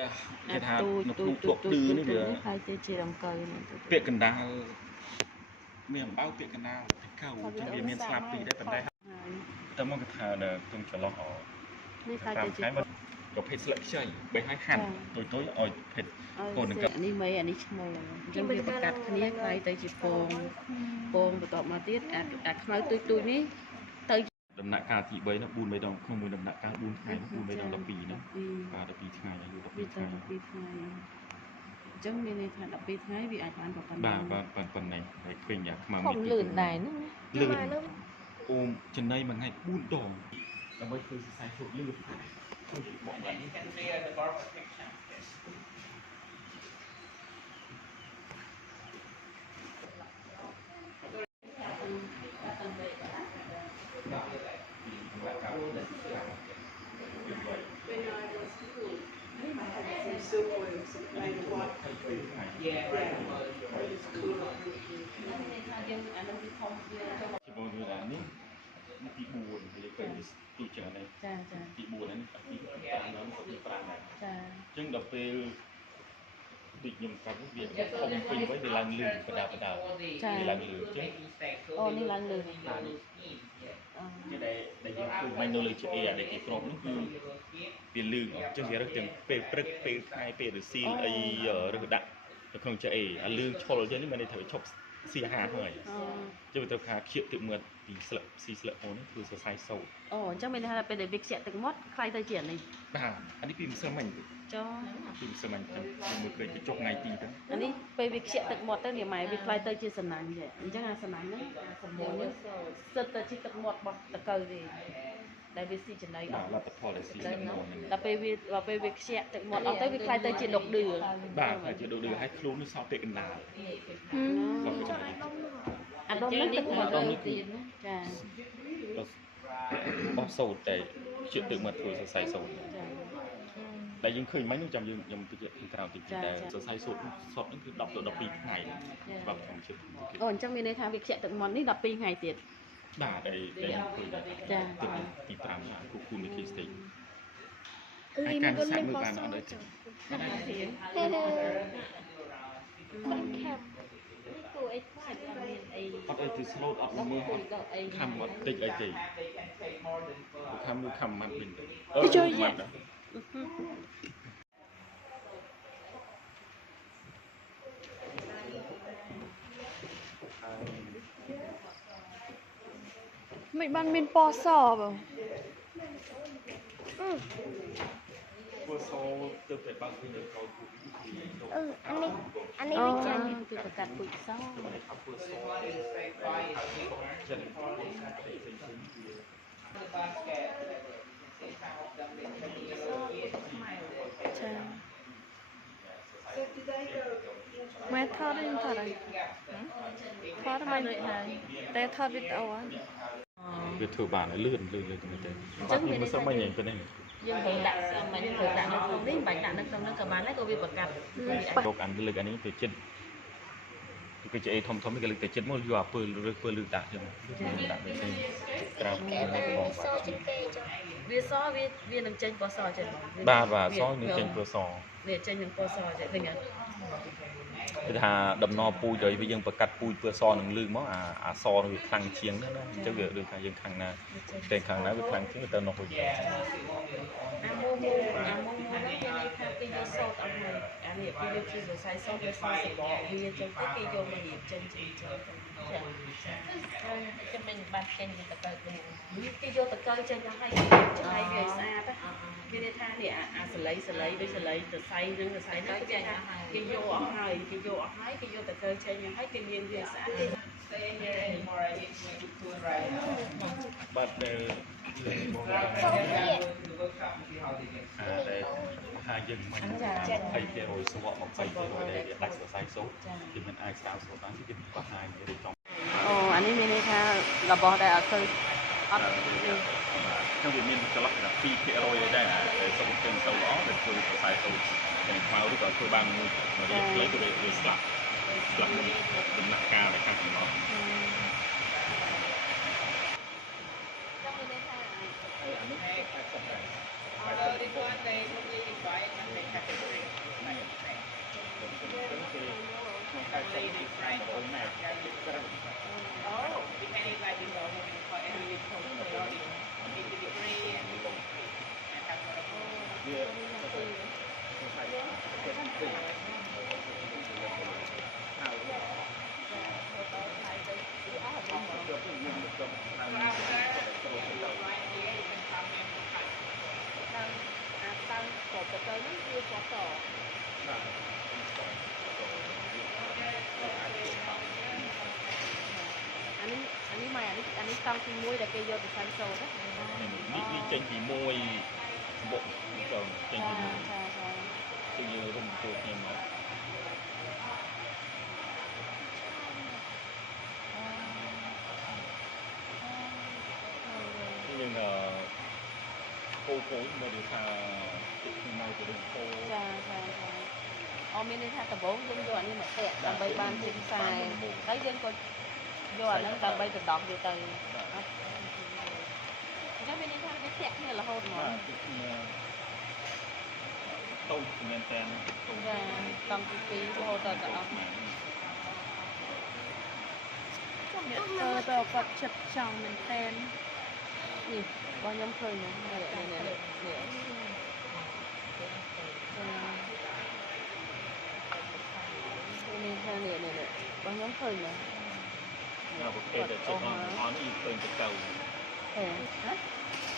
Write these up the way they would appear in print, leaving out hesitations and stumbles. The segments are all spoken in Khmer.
គេថានៅក្នុងភ្លុកឌឺនេះវាហើយទៅជាដង្កូវពាក្យកណ្ដាលមានអំបៅពាក្យកណ្ដាលទីកៅចឹងវាមានស្លាប់ពីដែរប៉ុន្តែតែមកគេថានៅក្នុងចន្លោះនេះខ្លាចទៅជាប្រភេទស្លឹកខ្ចីបីឲ្យហាន់ទុយឲ្យភេទកូននឹងនេះមេអានេះឈ្មោះអញ្ចឹងវាបង្កាត់គ្នាខ្លាយទៅជាពងបន្ទាប់មកទៀតអាខ្មៅទុយនេះទៅដំណាក់កាលទី3នោះ4 3ដងក្នុងមួយដំណាក់កាល4ថ្ងៃ4 3ដង12ណាបាទ12ថ្ងៃអាយុ12ថ្ងៃអញ្ចឹងមានន័យថា12ថ្ងៃវាអាចបានប៉ុណ្ណឹងបាទប៉ុណ្ណេះហើយឃើញយ៉ាងខ្មៅមានលឿនដែរហ្នឹងលឿនអូមចំណៃមួយថ្ងៃ4ដងដើម្បីធ្វើសរសៃសូត្រលឿនជួយបកឡើងទី4វាទៅទូច្រើនហើយទី4ហ្នឹងទី5ហ្នឹងទី5ហ្នឹងចាអញ្ចឹងដល់ពេលដូចខ្ញុំកាត់វាធំពេញវិញវាឡើងលឿនបដាវាឡើងលឿនចេះអូនេះឡើងលឿនគេដែលយើងធ្វើមិននៅលើជាអីដែលគេក្របនោះគឺវាលឿនអញ្ចឹងវារឹកទាំងពេលព្រឹកពេលថ្ងៃពេលរសៀលអីរឹកដាក់នៅក្នុងជាអីអាលឿនឈុលអញ្ចឹងនេះមិនได้ត្រូវឈប់ស៊ីអាហារហើយចឹងវាត្រូវការខៀកទឹកមាត់ពីស្លឹកស៊ីស្លឹកអូននេះគឺសរសៃសូត្រអូអញ្ចឹងមានន័យថាពេលដែលវាខ្ជាក់ទឹកមាត់ខ្លាយទៅជានេះបាទអានេះពីម្សិលមិញចាពីម្សិលមិញខ្ញុំមើលឃើញទៅចុះថ្ងៃទីទៅអានេះពេលវាខ្ជាក់ទឹកមាត់ទៅវាម៉ែវាខ្លាយទៅជាសំណាញ់ទេអញ្ចឹងអាសំណាញ់ហ្នឹងអាសំណួរនេះសិតទៅជាទឹកមាត់របស់តកៅទេដែលវាស៊ីចំណីអត់លទ្ធផលដែលស៊ីចំណីដល់ពេលវាខ្ជាក់ទឹកមាត់អត់ទៅវាខ្លាយទៅជាដុកឌឺបាទខ្លាយជាដុកឌឺហើយខ្លួននោះសល់ពាក្យកណ្ដាលអាដុំនេះទឹកមាត់ទៅទៀតចាបោះសូត្រតែជឿទឹកមាត់ធ្វើសរសៃសូត្រដែលយើងឃើញមិញនោះចាំខ្ញុំទៅខាងក្រៅតិចតែសរសៃសូត្រសុទ្ធហ្នឹងគឺ10ទៅ12ថ្ងៃបាទធម្មជាតិអូអញ្ចឹងមានន័យថាវាខ្ជាក់ទឹកមាត់នេះ12ថ្ងៃទៀតបាទដែលខ្ញុំឃើញចាទី5អាគូគូនីគីស្ទេកហើយការសាក់មើលបានអត់ដែរអីខ្លាចអត់មានអីអត់អីគឺស្លូតអត់មើលអត់ខំអត់តិចអីទេខំមើលខំម៉ាត់វិញជួយយ៉ាមិនបានមានពណ៌សបងពណ៌សទៅតែបើកវិញទៅកោគូអានេះវាចាញ់គឺប្រកាសពូជសពណ៌សចិនម៉ែថតយើងថតហើយថតមិនហើយតែថតវីដេអូវាធ្វើបានលឿនទៅមែនទេបាទខ្ញុំមិនសមញ៉ៃប៉ុណ្ណេះយើងត្រូវដាក់មិនត្រូវដាក់នៅក្នុងនេះបាច់ដាក់នៅក្នុងនោះក៏បានដែរក៏វាប្រកាសយកអានលើកអានេះទៅចិត្តគឺជាអីធំគេលើកទៅចិត្តមកយកអាពើឬពើលើកដាក់ចឹងដាក់ទៅក្រៅវាសជាគេចុះវានឹងចេញពណ៌សចេញបាទសនឹងចេញពណ៌សវាចេញនឹងពណ៌សចេញឃើញអត់គឺថាដំណពូជដោយវាយើងប្រកាត់ពូជពណ៌សនឹងលឺមកអាសនឹងវាខ្លាំងជាងណាអញ្ចឹងវាដូចថាយើងខាងណាតែខាងណាវាខ្លាំងជាងទៅនោះវិញអាមូហ្នឹងគេន័យថាគេយកសោតអត់មកអានេះគេយកជាសរសៃសោតវាសសបកវាចឹងទៅគេយកមករៀបចេញចាចាំមិនបានចេញពីតកៅគ្រូគេយកតកៅចេញទៅឲ្យច្នៃវាស្អាតមានន័យថានេះអាសលៃដូចសលៃសរសៃឬសរសៃហ្នឹងគេយកអស់ហើយគេយកតកៅចេញហើយគេមានវាស្អាតបាទថាយើងមិន20%សវក20%ដែលដាច់សរសៃសូត្រគឺមិនអាចស្ដាប់សូត្របានគឺគេបោះហើយរៀបចំអូអានេះមានន័យថារបស់ដែលអត់ទៅអត់ខ្ញុំវាមានចន្លោះតែ2%ដែរតែសុខភាពទៅល្អតែធ្វើសរសៃសូត្រតែខ្មៅឬក៏ធ្វើបានមួយរយៈខ្លីទៅវាស្លាប់ដំណាក់កាលដែលខាងក្នុងចាំមានន័យថាអានេះ80ដែរអឺនេះគាត់តែមកនិយាយបាយមិនតែខាត់ តាំងពីមួយដែលគេយកទៅសាញ់សូត្រ នេះចេញពីមួយបុកចូលចេញពីមួយគឺយើងរុំចូលគ្នាមកយើងពោមើលថាទឹកនៅទៅដូចពោមានន័យថាដំបូងយើងយកអានេះមកពាក់ដើម្បីបានជាខ្សែហើយយើងក៏យកអាហ្នឹងដើម្បីទៅដោះវាទៅចាំមានន័យថាវាធាក់គ្នារហូតមកតូចមែនតើតាំងពី2រហូតដល់អស់ទៅគាត់ចិត្តចង់មែនតើនេះបងខ្ញុំឃើញនេះថានេះបងខ្ញុំឃើញណាប្រភេទដែលចិត្តអន់នេះឃើញទៅទៅ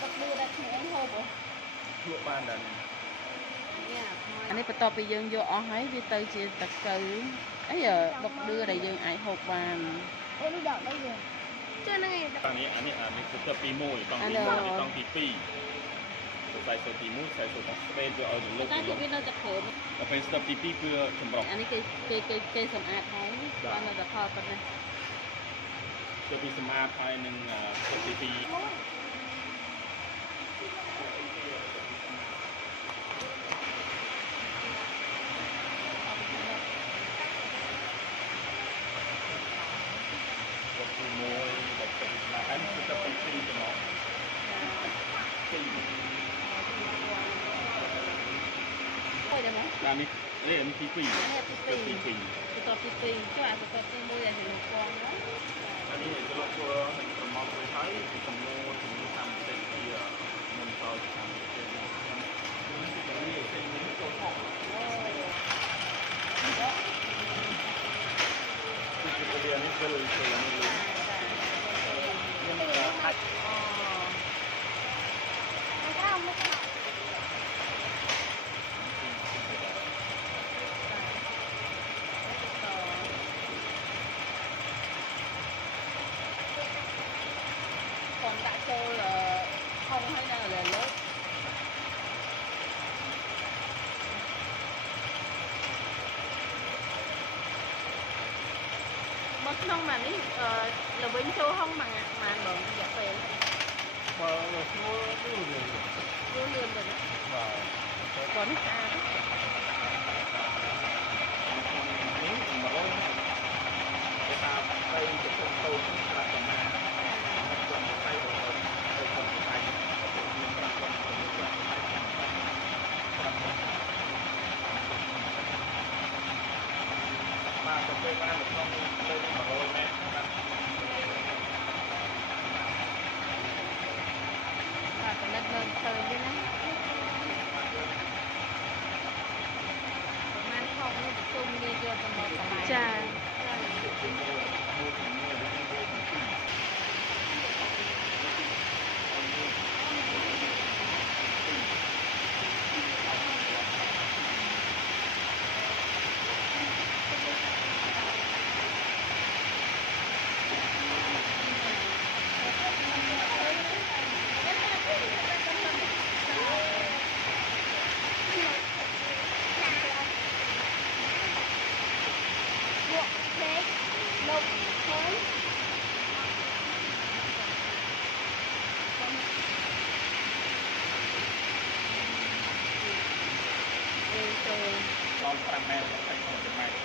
បាក់ឌឺដាក់គ្នាហូបលក់បានដែរអានេះបន្ទាប់ពីយើងយកអស់ហើយវាទៅជាតកៅអីបាក់ឌឺដែលយើងអាចហូបបានអូនេះដកđây rồi trên này អានេះគឺទៅពី1តង់ពី1តង់ពី2ខ្សែទៅពី1ខ្សែទៅដល់ស្វេវាឲ្យលុបតែវានៅតែគ្រើមដល់ពេលស្ទើរពី2គឺចម្រុះអានេះគេសម្អាតហើយបាននៅតែផលប៉ុណ្ណេះទៅពីសម្អាតហើយនឹងទៅពីអានេះទី2ទៅទី2បន្ទាប់ពី2ចុះអាបន្ទាប់ពី1ឲ្យទៅពងហ្នឹងអានេះទៅលោកធ្វើប្រមោលទៅហើយចំនួនតាមតិចជាមុនតទៅតាមតិចនេះនេះចូលផងគឺវានេះគឺនេះអាចដាក់ចូលខំហើយនៅលើលើមកក្នុងម៉ានេះល្វិញចូលហុងម៉ានបងរយៈពេលបើស្រួលយូរលឿនទៅបាទគាត់នេះស្អាតនេះ100គេថាទៅទៅតូចស្រាប់តែណាគាត់ទៅទៅទៅមានប្រាប់គាត់ទៅបាទទៅពេលបានក្នុងទៅ100ម៉ែត្របាទចំណិតមើលឃើញទេណាប្រហែលខំនេះជុំនេះយកទៅមកចា5ម៉ែត្រ5ម៉ែត្រ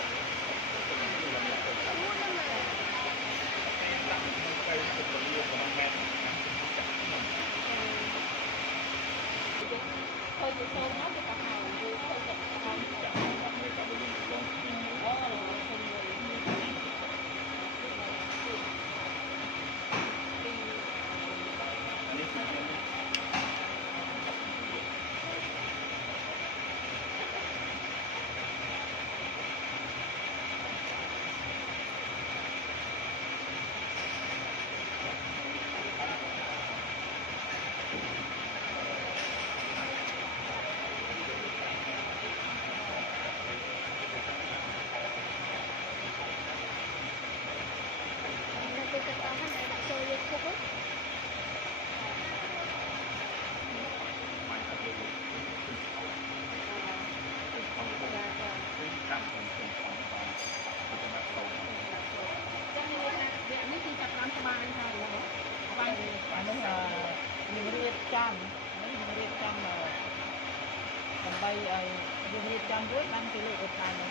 រួចបានគេលើកទៅតាមនេះ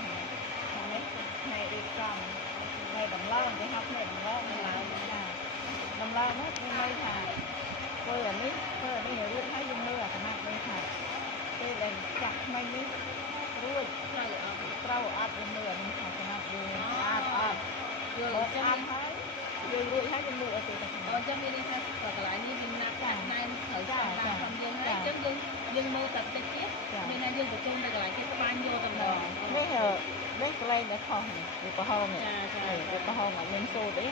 នេះផ្នែករៀបចំផ្នែកដំឡើងគេហៅផ្នែកដំឡើងដំឡើងនោះគឺន័យថាធ្វើអានេះរួចហើយយើងមើលអាខណៈនេះថាពេលដែលចាក់ថ្មីនេះរួចត្រូវអត់យើងមើលអានេះថាខណៈយើងអត់យល់ចឹងហើយយើងរួចហើយយើងមើលអត់ទេតែអញ្ចឹងមានន័យថាកន្លែងនេះមានណាត់ចាក់ណែនត្រូវចាក់តាមខ្ញុំយើងហើយអញ្ចឹងយើងមើលតែតិចទៀតមានតែយើងបញ្ជូនទៅកន្លែងគេស្បាញយកតែម្ដងនេះកន្លែងដែលខុសនេះវាប្រហោងនេះវាប្រហោងអត់មានសូត្រទេ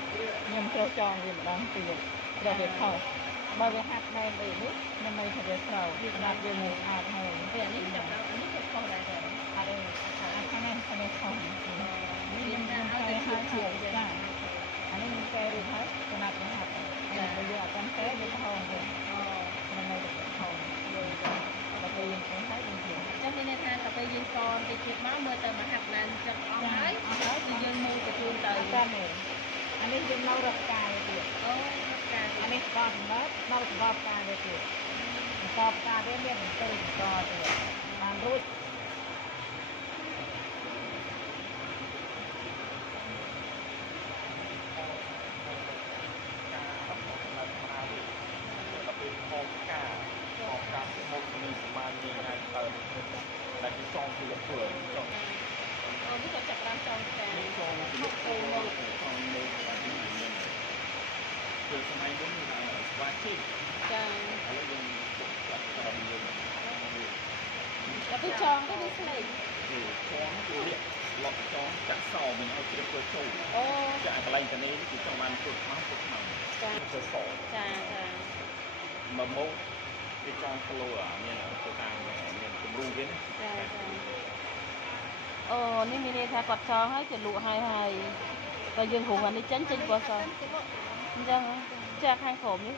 ខ្ញុំត្រូវចងវាម្ដងទៀតព្រោះវាខុសបើវាហាត់ណែនអីនេះមិនន័យថាវាត្រូវវាស្ដាប់យើងនឹងអាចហើយពេលនេះចាប់ដល់នេះវាខុសដែរតែអត់ទេខាងនេះខុសនេះមានតែឲ្យហាត់ជាចាអានេះគេរៀបហើយស្ដាប់វាហាត់តែយើងអត់កាន់ទេវាប្រហោងទេមិនន័យថាខុសតែពេលយើងទៅហើយយើងធ្វើចឹងមានន័យថាតែពេលយើងសនតិចទៀតមកមើលទៅមហាត់ណែនចឹងអស់ហើយគឺយើងមើលទៅជូនទៅតាមអានេះយើងនៅរកកាយទៀតអានេះស្បសម្បត្តិនៅស្បបការវាទៀតស្បបការវាមានបន្ទុយបន្តទៀតបានរួចនេះក៏ចាប់បានចងការគឺសម័យមុនស្វាគីចាឥឡូវយើងចាក់តាមយើងទៅចងទៅវាស្លេកគឺចងគឺលាក់ឡប់ចងចាក់សោមិនឲ្យជ្រាបធ្វើចូលអូចាកន្លែងតានេះគឺចង់បានពុតខ្មៅចាធ្វើសចាមកមកវាចងក្លោមានទៅតាមមានគំរូវាណាចាអូនេះមានន័យថាគាត់ចងហើយគេលក់ហើយតែយើងរងអានេះចេញក៏សអញ្ចឹងចាខាងក្រោមនេះ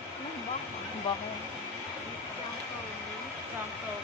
អំបោះហ្នឹងចងកូន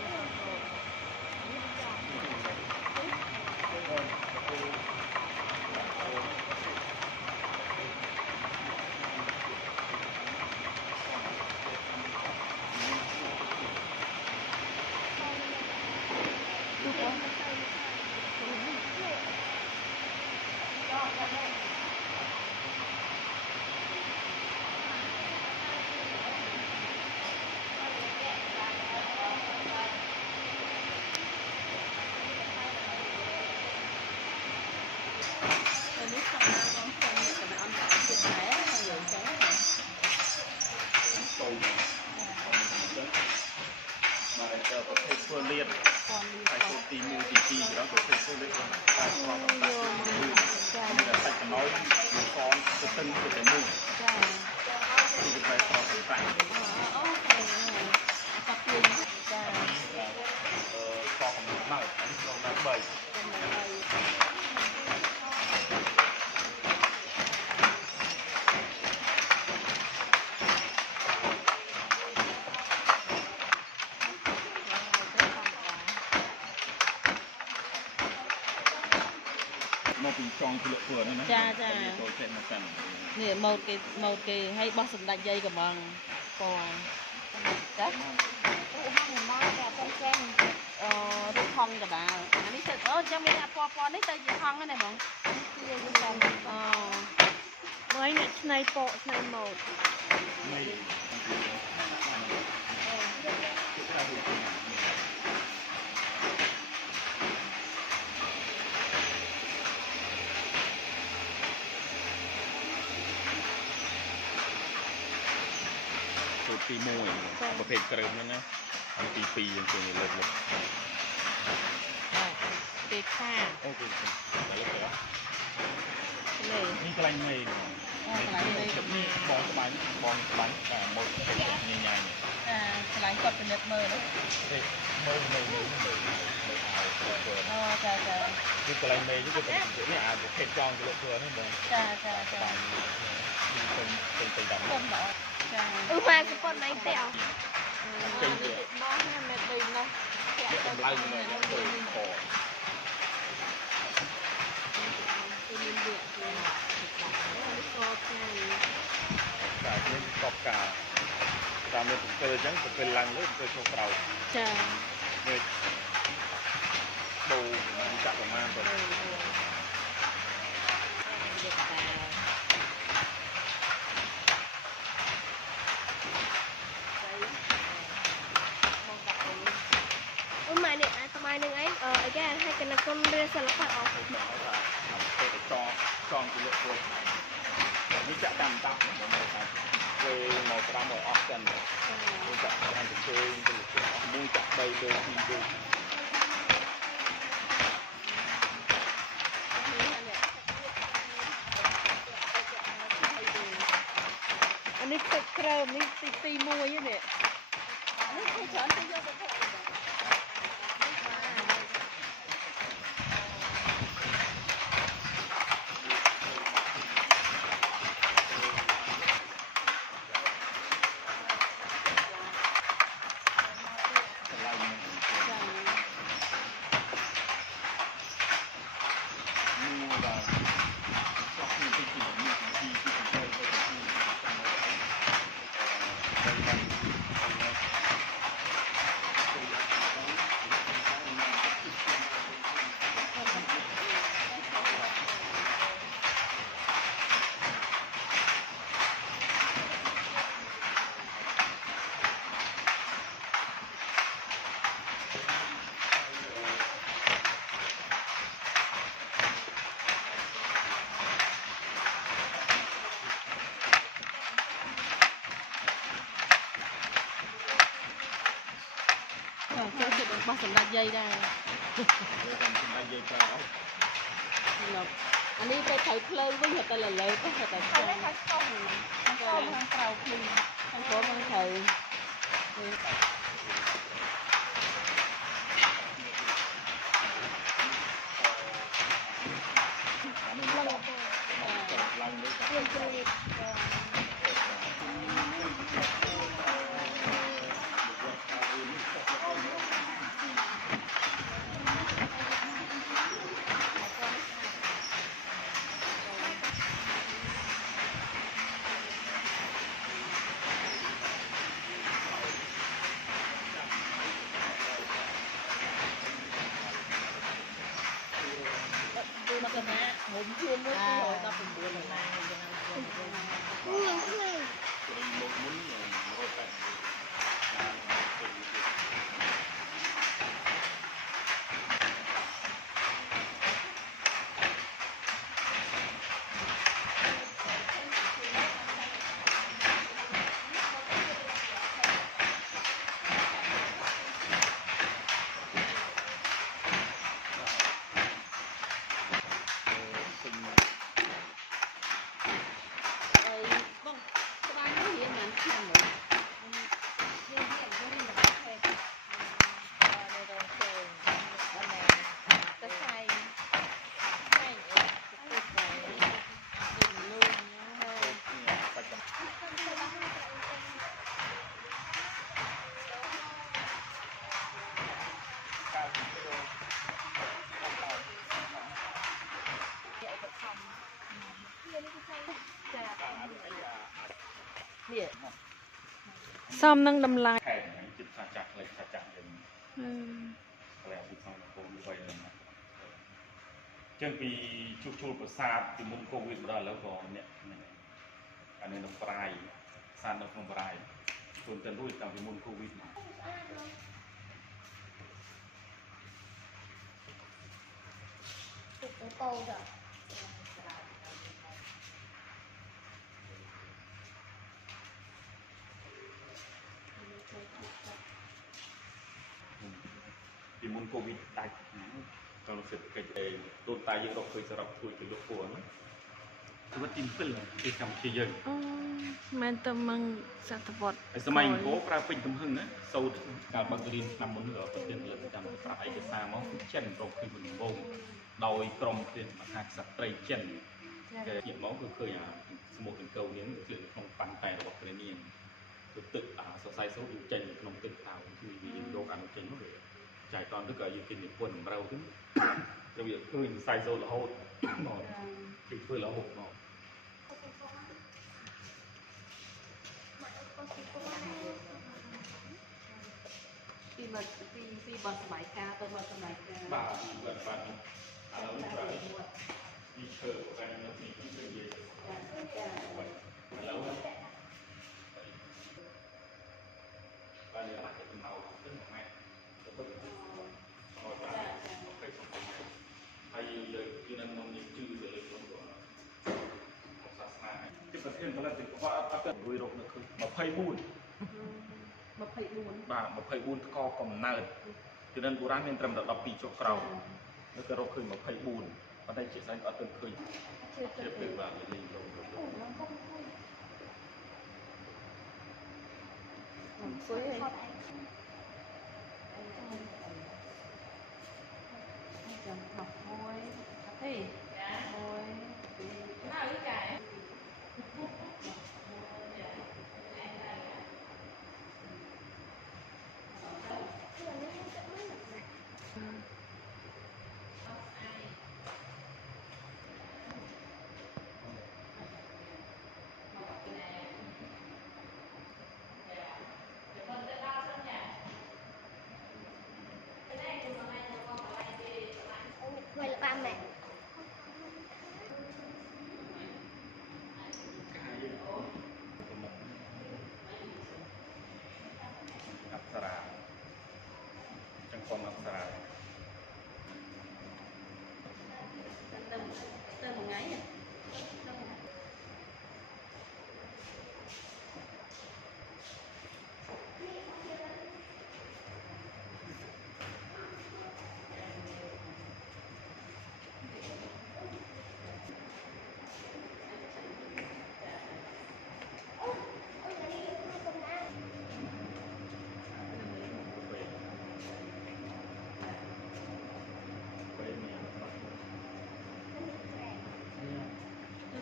ប្រភេទធ្វើលៀនហើយចូលទី1ទី2ដល់ប្រភេទធ្វើលៀនតែស្គាល់តាមចា៎តែសាច់កណោយវាសងទៅទឹងទៅតែមួយចា៎គឺតែស្គាល់តាមអូខេតាពីចា៎ស្គាល់កំណត់មកអានេះស្គាល់ដល់3មកពីចងពលក់ខ្លួនណាចាចូលចេញមកសិននេះម៉ូតគេឲ្យបោះសម្ដេចយាយកំងពណ៌ចាអូហងមកតែអត់ចេញរូបហងកដាលអានេះទៅអូចាំមានពណ៌នេះទៅជាហងហ្នឹងបងគឺយើងចាំអូមើលអ្នកឆ្នៃពកឆ្នៃម៉ូតទី1ប្រភេទក្រើមហ្នឹងណាហើយទី2យើងជួយលើកលើកទីខាអូគេតែលើកទៅនេះកន្លែងមេអូកន្លែងមេនេះបងស្បាញ់តែមកញញ៉ាញកន្លែងគាត់ពិនិត្យមើលទេមើលអូចាគឺកន្លែងមេនេះគឺនេះអាប្រភេទចង់ទៅលើកធ្វើនេះបងចាទៅដល់ម៉ែក៏ប៉ុណ្ណឹងទេអត់ចេញទៀតបោះណាមេ3នោះតែកម្លាំងនេះទៅខគឺមានវាតែយើងកប់ការតាមលើទៅអញ្ចឹងទៅពេលឡើងលើទៅចូលក្រោយចានេះ ដូរចាក់ប្រមាណទៅ អូម៉ែនេះអាថ្មនឹងឯងអីគេឲ្យកណ្ដគុំរៀនសិល្បៈអស់ ទៅទៅចងពីលើខ្លួននេះចាក់តាមតាប់មកថាគេមកប្រាំឲ្យអស់ចឹងគេចាក់តាមទៅគេទៅមួយចាក់3 2 2 អានេះទឹកក្រើមនេះទី1នេះនេះគឺច្រើនទៅយកទៅធ្វើ ចូលចិត្តរបស់សម្ដេចយាយដែរអានេះទៅត្រូវភ្លើងវិញទៅលើលើទៅតែខ្លាំងខាងស្ទោះខាងក្រៅភ្លឺខាងក្រៅមិនត្រូវមកណាហុំជួនមួយទី19ដុល្លារយ៉ាងណាសំនឹងតម្លៃ ខែហ្នឹងចិត្តថាចាក់លេខថាចាក់យើងកន្លែងពីក្នុងកូនវិញចឹងពីជួលប្រាសាទពីមុនកូវីដមកដល់ឥឡូវក៏អ្នកអានេះនៅប្រាយសាទនៅក្នុងប្រាយជួនទៅរួចតាំងពីមុនកូវីដមក ពោចា ពីមុនកូវីដដាច់ក្នុងសេដ្ឋកិច្ចឯងដូនតាយើងរកឃើញសរុបជួយទៅលោកពួកហ្នឹងគឺវត្តទី7ទីកម្ពុជាយើង មែនតែមកសតវត្ស ហើយសម័យអង្គរប្រើពេញទំហឹងណាសូត្រការបើករៀនឆ្នាំមុនក៏ប្រធានលើកតាមប្រាប់ឯកសារមកគឺចិនរកឃើញមុនដំបូងដោយក្រុមប្រធានមហាក្សត្រីចិនគេញាក់មកគឺឃើញអាសមុទ្រអង្គរនេះគឺក្នុងប៉ាន់តែរបស់ព្រះនាងគឺទឹកសរសៃសូត្រចេញក្នុងទឹកតៅគឺយើងយកអានោះចេញមកចែកតទៅក៏យើងគេនិពន្ធតម្រូវទៅគឺវាឃើញសរសៃសូត្ររហូតមកគឺធ្វើរហូតមក ព ពីបោះសម័យកាលទៅមកសម័យកាល បាទបាទឥឡូវប្រើពីឈើបែបនេះពីគឺនិយាយឥឡូវបាទនេះអាចទៅមកទៅម៉ែទៅទៅអត់បាទអូខេហើយលើគឺនៅក្នុងនេះគឺលើក្នុងសាសនាទីប្រធានផលិតទីគាត់អត់ទៅរួយរកនៅគឺ24 24 បាទ24ថ្កកំណើតពីនឹងបុរាណមានត្រឹមតែ12ចុះក្រោមនៅក៏រកឃើញ24ប៉ុន្តែជាក់ស្ដែងអត់ទាន់ឃើញជាពេលបាទលេងរកសួយ ថតឯង ចាំថប់មួយអត់ទេមួយពីរ ហើយចា Quay lại ba mẹ អប្សរាចឹងខ្ញុំអប្សរា ទៅមួយថ្ងៃ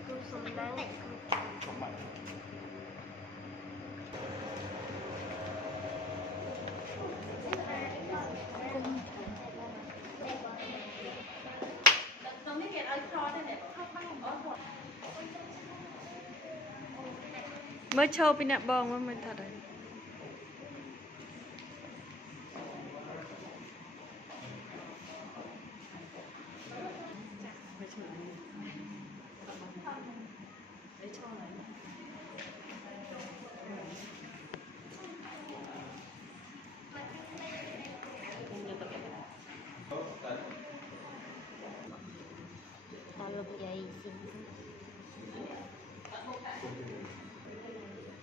Tôi sống nắng mới show pin nạp bong mới thật đấy Kalau vậy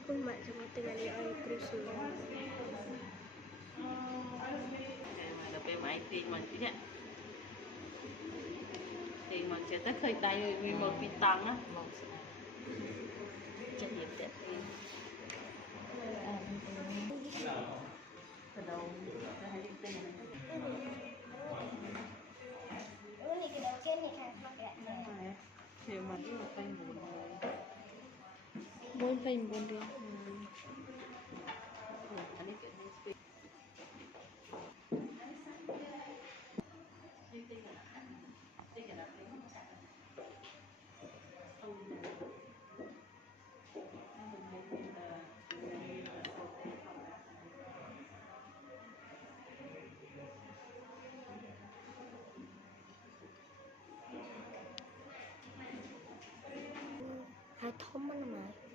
xin Mak sama tengah ni ai terus Được cái máy tiền mình chứ nhá tiền mình sẽ tới thời đây vì một pin tăng á chất nghiệp tết tiền từ đầu tới hai tiền Ini cái đầu trên thì khai mắc gạn này thì mình cứ một tay buồn bốn phẩy bốn điều anh ấy kiểu như Hai thôm mà